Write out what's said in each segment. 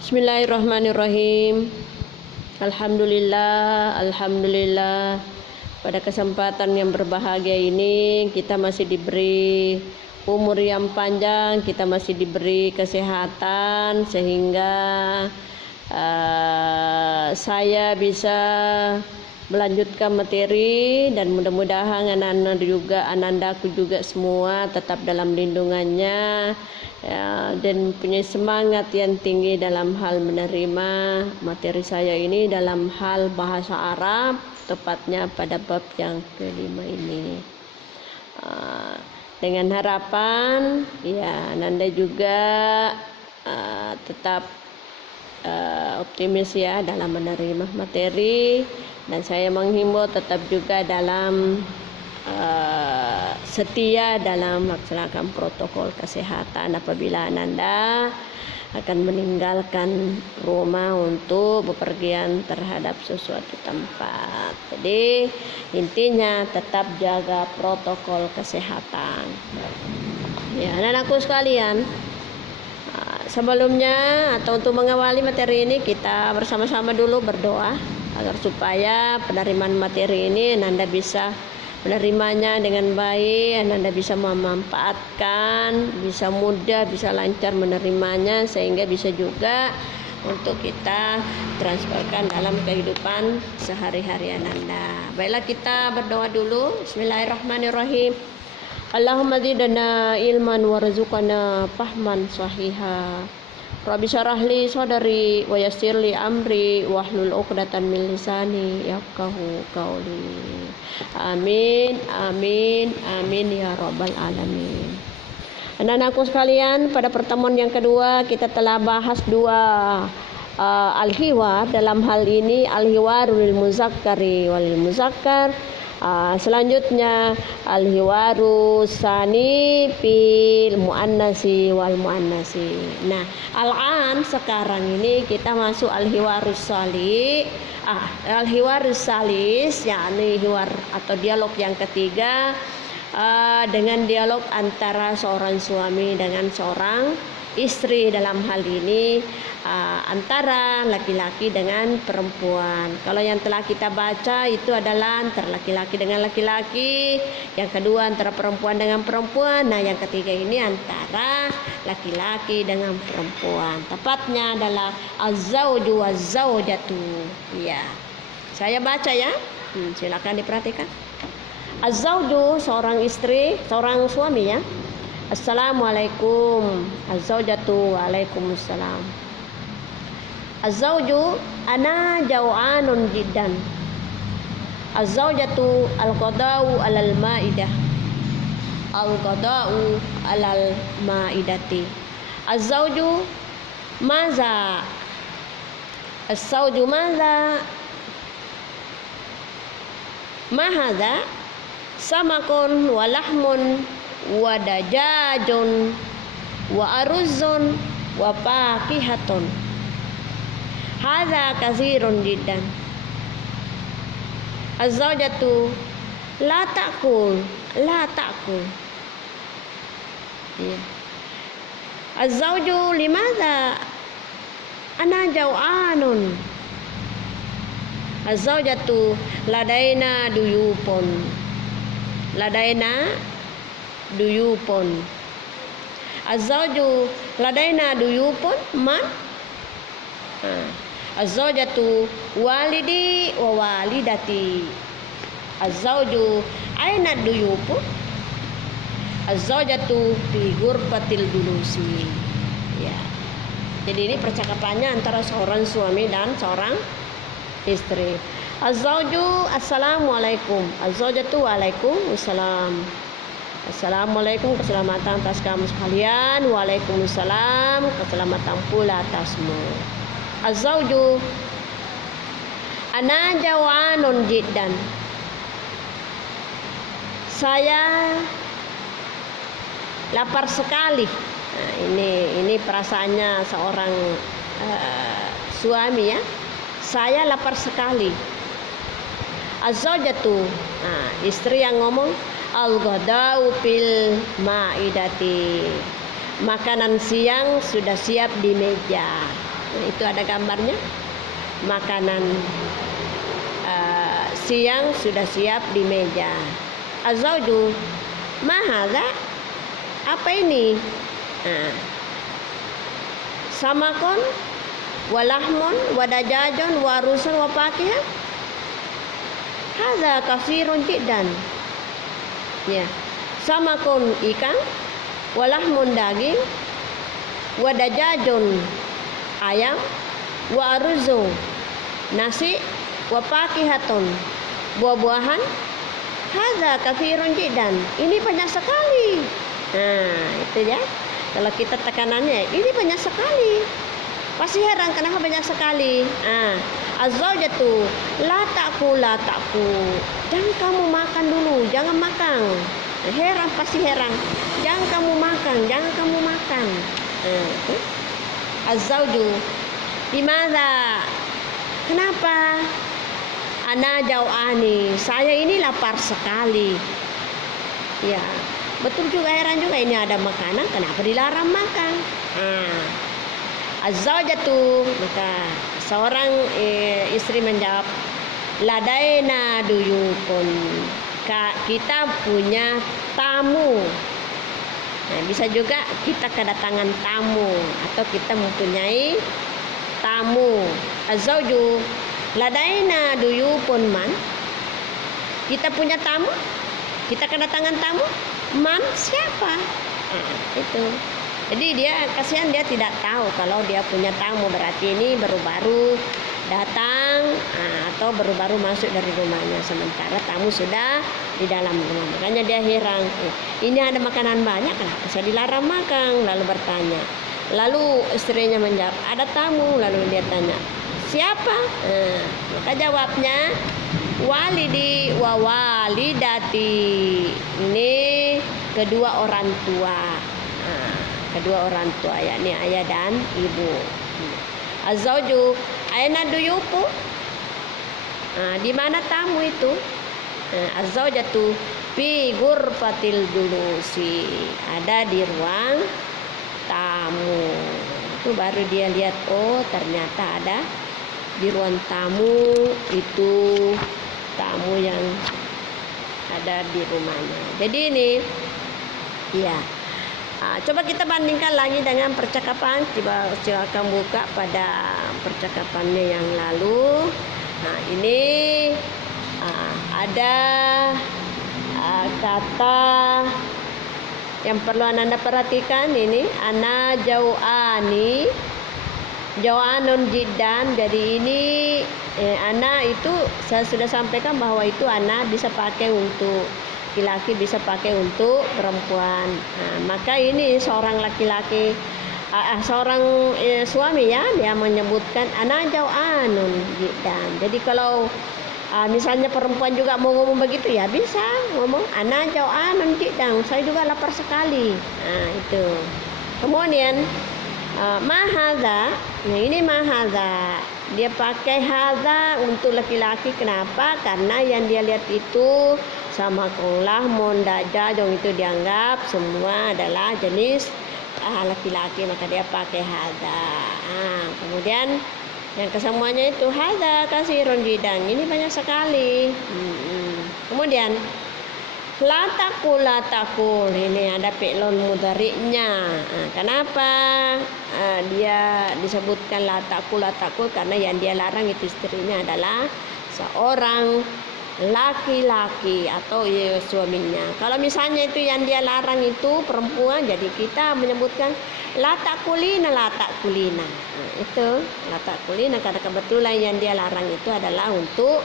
Bismillahirrahmanirrahim. Alhamdulillah. Pada kesempatan yang berbahagia ini kita masih diberi umur yang panjang, kita masih diberi kesehatan sehingga saya bisa melanjutkan materi, dan mudah-mudahan anandaku juga semua tetap dalam lindungannya ya, dan punya semangat yang tinggi dalam hal menerima materi saya ini dalam hal bahasa Arab, tepatnya pada bab yang kelima ini. Dengan harapan ya Ananda juga tetap optimis ya dalam menerima materi, dan saya menghimbau tetap juga dalam setia dalam melaksanakan protokol kesehatan apabila Ananda akan meninggalkan rumah untuk bepergian terhadap sesuatu tempat. Jadi intinya tetap jaga protokol kesehatan ya anak-anakku sekalian. Sebelumnya atau untuk mengawali materi ini, kita bersama-sama dulu berdoa agar supaya penerimaan materi ini Anda bisa menerimanya dengan baik, Anda bisa memanfaatkan, bisa mudah, bisa lancar menerimanya, sehingga bisa juga untuk kita transferkan dalam kehidupan sehari-hari Anda. Baiklah, kita berdoa dulu. Bismillahirrahmanirrahim. Allahumma zidna ilman warzuqna fahman sahiha. Rabbi syarah li sadri wa yassir li amri wahlul 'uqdatam min lisani yafqahu qawli. Amin ya rabbal alamin. Anak-anakku sekalian, pada pertemuan yang kedua kita telah bahas dua al-hiwar. Dalam hal ini al-hiwarul muzakkari wal muzakkar. Selanjutnya al-hiwaru sani fil muannasi wal muannasi. Nah, al-an sekarang ini kita masuk al-hiwarus salis. Al-hiwarus salis yakni hiwar atau dialog yang ketiga, dengan dialog antara seorang suami dengan seorang istri. Dalam hal ini antara laki-laki dengan perempuan. Kalau yang telah kita baca itu adalah antara laki-laki dengan laki-laki, yang kedua antara perempuan dengan perempuan, nah yang ketiga ini antara laki-laki dengan perempuan. Tepatnya adalah az-zawju waz-zawjatu. Ya, saya baca ya, silakan diperhatikan. Az-zawju seorang istri, seorang suami ya. Assalamualaikum. Az-zawjatu waalaikumsalam. Az-zawju ana jau'anun jiddan. Az-zawjatu al-qada'u alal ma'idah. Al-qada'u alal ma'idati. Az-zawju maza. Az-zawju maza. Mahadha samakun wa lahmun wa dajajun wa aruzun wa fakihatun. Hadza katsirun jiddan. Az-zawjatu la ta'kul. Ya. Az-zawju limadza ana jau'anun. Az-zawjatu ladaina duyupun. Az-zawju ladaina duyupun man. Az-zawjatu walidi wa walidati. Az-zawju aina duyupu. Az-zawjatu fi ghurfatil julusi. Ya. Jadi ini percakapannya antara seorang suami dan seorang istri. Az-zawju assalamualaikum. Az-zawjatu waalaikumsalam. Assalamualaikum, keselamatan atas kamu sekalian. Waalaikumsalam, keselamatan pula atasmu. Az-zawju ana jau'anun jiddan. Saya lapar sekali. Nah, ini perasaannya seorang suami ya. Saya lapar sekali. Az-zawjatu, nah, istri yang ngomong, al-ghadau fil ma'idati. Makanan siang sudah siap di meja. Nah, itu ada gambarnya. Makanan siang sudah siap di meja. Az-zawju, ma hadza? Apa ini? Nah, samakon walahmun wadajajun warusun wapakihah. Hadza kasirun jiddan. Ya. Samakun ikan, walahmun daging, wadajajun ayam, waruzu nasi, wapakihatun buah-buahan. Hadza katsirun jiddan. Ini banyak sekali. Nah, itu ya. Kalau kita tekanannya, ini banyak sekali. Pasti heran kenapa banyak sekali. Az-zawjatu la ta'ku. Jangan kamu makan dulu, jangan makan. Heran, pasti heran. Jangan kamu makan. Az-zawju, limadza? Kenapa? Ana jau'ani, saya ini lapar sekali. Ya, betul juga, heran juga, ini ada makanan, kenapa dilarang makan? Az-zawjatu, maka seorang istri menjawab, ladaina duyukun, kita punya tamu. Nah, bisa juga kita kedatangan tamu atau kita mempunyai tamu. Az-zawju, ladaina duyukun man, kita punya tamu, kita kedatangan tamu. Man, siapa? Itu. Jadi dia kasihan, dia tidak tahu kalau dia punya tamu, berarti ini baru-baru datang atau baru-baru masuk dari rumahnya, sementara tamu sudah di dalam rumah. Makanya dia heran, ini ada makanan banyak, kenapa saya dilarang makan? Lalu bertanya. Lalu istrinya menjawab, ada tamu. Lalu dia tanya, siapa? Maka jawabnya, walidi wa walidati. Ini kedua orang tua. Kedua orang tua, yakni ayah dan ibu. Az-zawju, aina duyuku? Di mana tamu itu? Az-zawjatu fi ghurfatil julusi, ada di ruang tamu. Itu baru dia lihat, oh ternyata ada di ruang tamu, itu tamu yang ada di rumahnya. Jadi ini ya, coba kita bandingkan lagi dengan percakapan. Coba silakan buka pada percakapannya yang lalu. Nah, ini ada kata yang perlu Anda perhatikan ini, ana jau'ani, jau'anun jiddan. Jadi ini ana itu saya sudah sampaikan bahwa itu ana bisa pakai untuk laki-laki, bisa pakai untuk perempuan. Maka ini seorang laki-laki, seorang suami ya, dia menyebutkan ana jau'anun jiddan. Jadi kalau misalnya perempuan juga mau ngomong begitu, ya bisa ngomong ana jau'anun jiddan, saya juga lapar sekali. Itu. Kemudian mahadza, nah ini mahadza, dia pakai hadza untuk laki-laki. Kenapa? Karena yang dia lihat itu sama kolah monda jajong, itu dianggap semua adalah jenis laki-laki, maka dia pakai hadza. Kemudian yang kesemuanya itu hadza kasirun jiddan, ini banyak sekali. Kemudian la taqul, ini ada fi'lun mudhari'nya. Kenapa dia disebutkan la taqul karena yang dia larang itu istrinya adalah seorang laki-laki atau suaminya. Kalau misalnya itu yang dia larang itu perempuan, jadi kita menyebutkan la taqulina. Itu la taqulina karena kebetulan yang dia larang itu adalah untuk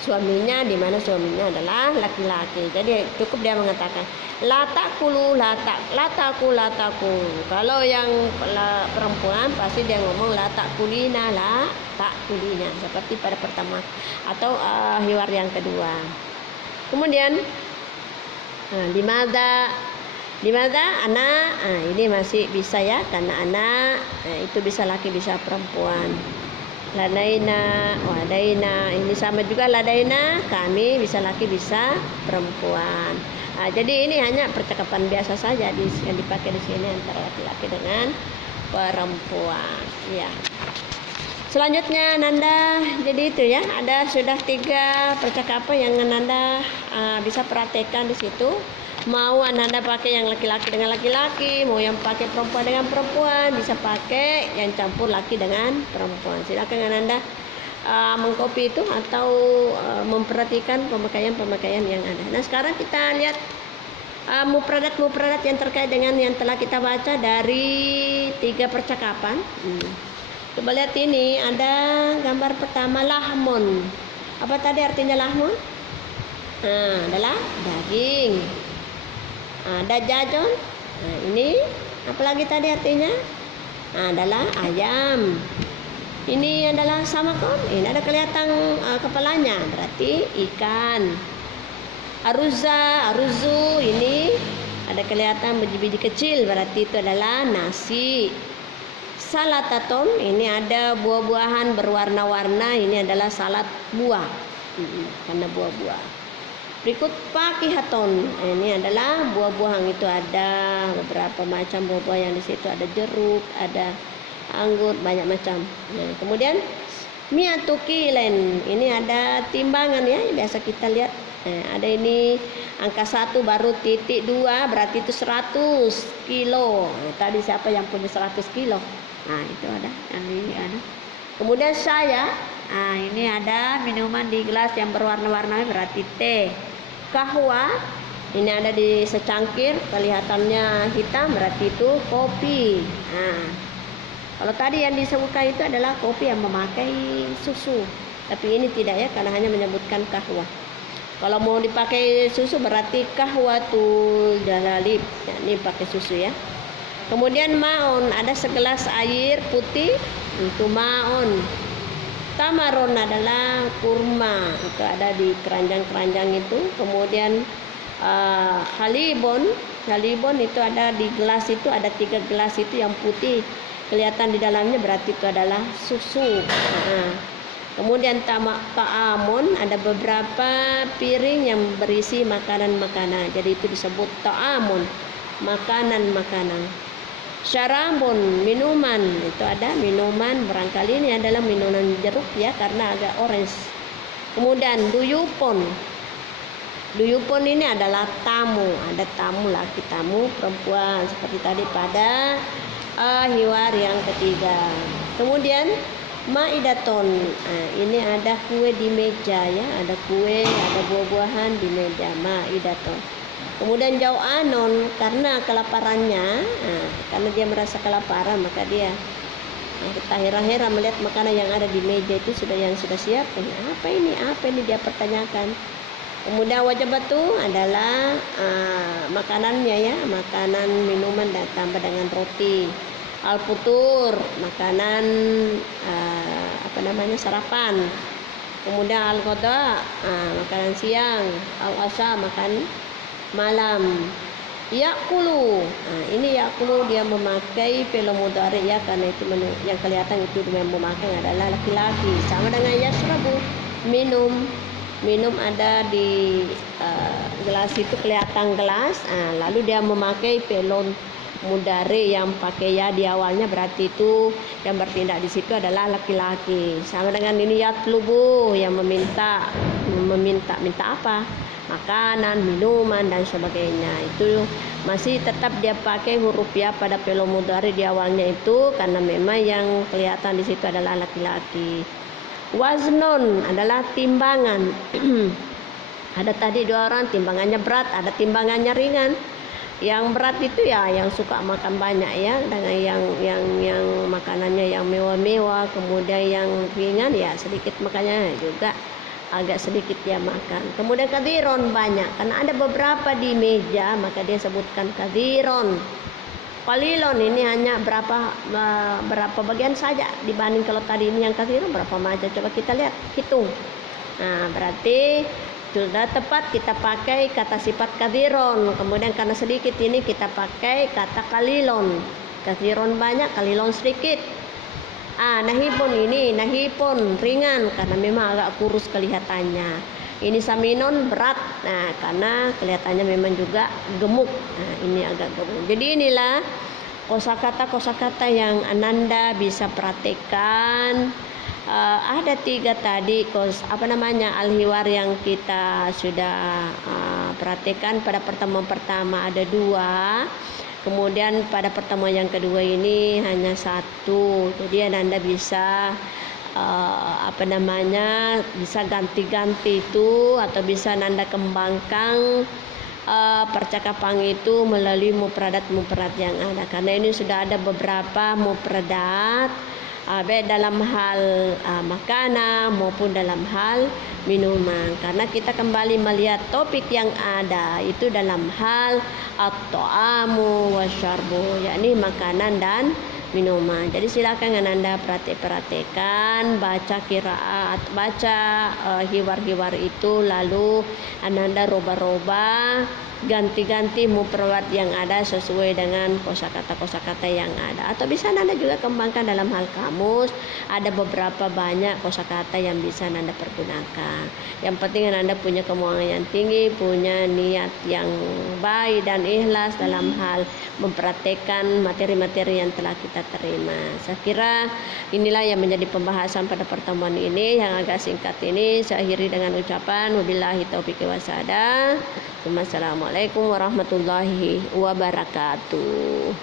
suaminya, di mana suaminya adalah laki-laki. Jadi cukup dia mengatakan la taqulu. Kalau yang perempuan pasti dia ngomong la taqulina, seperti pada pertama atau hiwar yang kedua. Kemudian limadza ana, ini masih bisa ya, karena ana itu bisa laki bisa perempuan. Ladaina, wadaina, ini sama juga ladaina, kami bisa laki bisa perempuan. Jadi ini hanya percakapan biasa saja yang dipakai di sini antara laki-laki dengan perempuan. Ya. Selanjutnya Nanda, jadi itu ya, ada sudah 3 percakapan yang Nanda bisa praktekkan di situ. Mau Nanda pakai yang laki-laki dengan laki-laki, mau yang pakai perempuan dengan perempuan, bisa pakai yang campur laki dengan perempuan. Silakan Nanda mengcopy itu atau memperhatikan pemakaian yang ada. Nah, sekarang kita lihat mufradat yang terkait dengan yang telah kita baca dari 3 percakapan. Coba lihat ini, ada gambar pertama lahmun. Apa tadi artinya lahmun? Adalah daging. Ada jajon. Ini apalagi tadi artinya? Adalah ayam. Ini adalah samakon. Ini ada kelihatan kepalanya, berarti ikan. Aruzu, ini ada kelihatan biji-biji kecil, berarti itu adalah nasi. Salataton, ini ada buah-buahan berwarna-warna, ini adalah salad buah, karena buah-buah. Berikut pakihaton, ini adalah buah-buahan, itu ada beberapa macam buah-buah yang di situ, ada jeruk, ada anggur, banyak macam. Nah, kemudian miatukilen, ini ada timbangan ya, biasa kita lihat. Ada ini angka 1 baru titik 2, berarti itu 100 kilo. Tadi siapa yang punya 100 kilo? Nah, itu ada, yang ini ada. Kemudian saya, ini ada minuman di gelas yang berwarna-warna, berarti teh. Kahwa, ini ada di secangkir, kelihatannya hitam, berarti itu kopi. Kalau tadi yang disebutkan itu adalah kopi yang memakai susu, tapi ini tidak ya, karena hanya menyebutkan kahwa. Kalau mau dipakai susu berarti kahwatul jalalib, ya, ini pakai susu ya. Kemudian maun, ada segelas air putih, itu maun. Tamaron adalah kurma, itu ada di keranjang-keranjang itu. Kemudian halibon itu ada di gelas itu, ada 3 gelas itu yang putih, kelihatan di dalamnya, berarti itu adalah susu. Kemudian ta'amun, ada beberapa piring yang berisi makanan-makanan, jadi itu disebut ta'amun, makanan-makanan. Syarabun, minuman, itu ada minuman, barangkali ini adalah minuman jeruk ya, karena agak orange. Kemudian duyupon ini adalah tamu, ada tamu laki, tamu perempuan, seperti tadi pada hiwar yang ketiga. Kemudian maidaton, ini ada kue di meja ya, ada kue, ada buah-buahan di meja, maidaton. Kemudian jau'anon, karena kelaparannya, karena dia merasa kelaparan, maka dia kita heran-heran melihat makanan yang ada di meja itu sudah siap. Apa ini dia pertanyakan. Kemudian wajabatu adalah makanannya ya, makanan minuman dan tambah dengan roti. Al-futur, makanan sarapan. Kemudian al-qada, makanan siang. Al-asha, makan malam. Yakulu, ini yakulu dia memakai fi'il mudhari ya, karena itu yang kelihatan itu yang memakai adalah laki-laki. Sama dengan yashrabu, minum ada di gelas itu, kelihatan gelas. Lalu dia memakai fi'il mudhari yang pakai ya di awalnya, berarti itu yang bertindak di situ adalah laki-laki. Sama dengan ini yatlubu, yang meminta apa? Makanan, minuman dan sebagainya. Itu masih tetap dia pakai huruf ya pada fi'il mudhari di awalnya itu, karena memang yang kelihatan di situ adalah laki-laki. Waznon adalah timbangan. Ada tadi 2 orang, timbangannya berat, ada timbangannya ringan. Yang berat itu ya yang suka makan banyak ya, dengan yang makanannya yang mewah-mewah. Kemudian yang ringan ya sedikit makannya juga, agak sedikit dia makan. Kemudian kadhiron, banyak, karena ada beberapa di meja maka dia sebutkan kadhiron. Qalilon, ini hanya berapa bagian saja dibanding kalau tadi ini yang kadhiron berapa macam. Coba kita lihat, hitung. Berarti sudah tepat kita pakai kata sifat kadhiron. Kemudian karena sedikit ini kita pakai kata kalilon. Kadhiron banyak, kalilon sedikit. Nahipun, ini nahipun ringan karena memang agak kurus kelihatannya. Ini saminon berat, karena kelihatannya memang juga gemuk. Ini agak gemuk. Jadi inilah kosakata yang Ananda bisa praktekkan. Ada 3 tadi al-hiwar yang kita sudah praktekkan pada pertemuan pertama, ada 2. Kemudian pada pertemuan yang kedua ini hanya 1. Jadi Ananda bisa bisa ganti-ganti itu, atau bisa Ananda kembangkan percakapan itu melalui mufradat yang ada, karena ini sudah ada beberapa mufradat baik dalam hal makanan maupun dalam hal minuman. Karena kita kembali melihat topik yang ada itu dalam hal at-ta'amu wasyarbu, yakni makanan dan minuman. Jadi silakan Ananda praktek-praktekan baca qiraat, baca hiwar-hiwar itu, lalu Ananda roba-roba, ganti-ganti mufradat yang ada sesuai dengan kosakata-kosakata yang ada. Atau bisa Ananda juga kembangkan dalam hal kamus, ada beberapa banyak kosakata yang bisa Ananda pergunakan. Yang penting Ananda punya kemauan yang tinggi, punya niat yang baik dan ikhlas dalam hal mempraktekkan materi-materi yang telah kita terima. Saya kira inilah yang menjadi pembahasan pada pertemuan ini yang agak singkat ini. Saya akhiri dengan ucapan wabillahi taufiq wasadah. Wassalamualaikum warahmatullahi wabarakatuh.